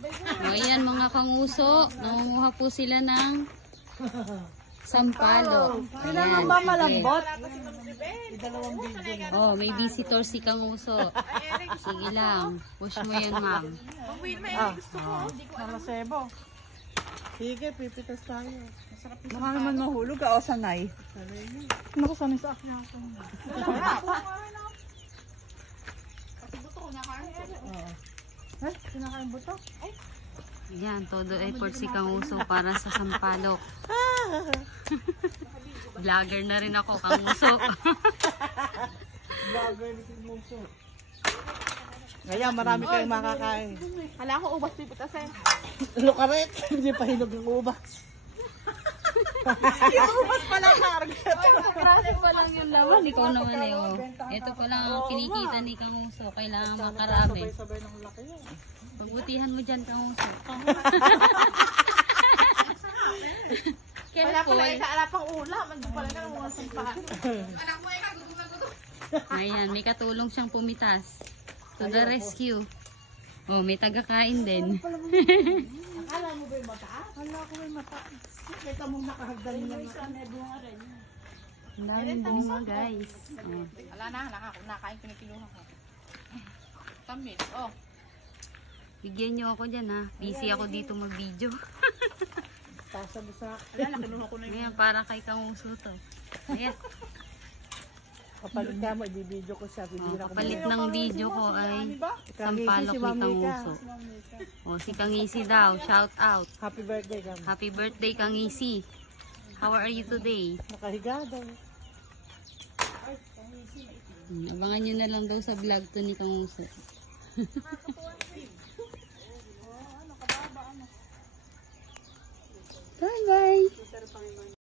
O, ayan mga kanguso. Nangunguha po sila ng sampalok. Sila nga Ayan. ba malambot? Oh, may visitor si kanguso. Sige lang. Push mo yan, ma'am. Malasebo. Sige, pipitas tayo. Baka naman mahulog ka o sanay. Nakasanay sa akin ako. Eh, kinakain buto? Yan, todo effort si kanguso para sa sampalok. Vlogger na rin ako, kanguso. Vlogger ni Muso. Kaya marami kayong makakain. Hala ko ubas pipitasin. Lukaret! Hindi pa hinog ng ubas. Yung ubas pala karga. Grabe pa lang yung laman. Ikaw naman eh. Oh. Ito pa lang ang kinikita ni kanguso. Kailangan makarami. Sabay-sabay ng laki yun. Pagbutihan mo dyan, kanguso. Wala Careful. pala ala pang ulam. Andun pala ka ng mga sampahan. Ayan, may katulong siyang pumitas. To the rescue. Oh, may tagakain din. Akala mo ba yung mataas? Akala ko ba yung mataas? Kita mong nakahagdan niya. Ang daming bunga, guys. Oh. Wala na, nakain pinikiluha ko. Tamis, oh. Bigyan niyo ako dyan, ha. Busy ako dito mag-video. Tasa mo sa... Wala, nakinuha ko na yung... Ayan, para kay kanguso to. Ayan. Kapalit ka mo, i-video ko siya. Oh, kapalit ng video ko ay sampalok ni kanguso. Oh, si Kangisi daw. Shout out. Happy birthday kami. Happy birthday, Kangisi. How are you today? Nakahiga daw. Abangan nyo na lang daw sa vlog to ni kanguso. Bye-bye!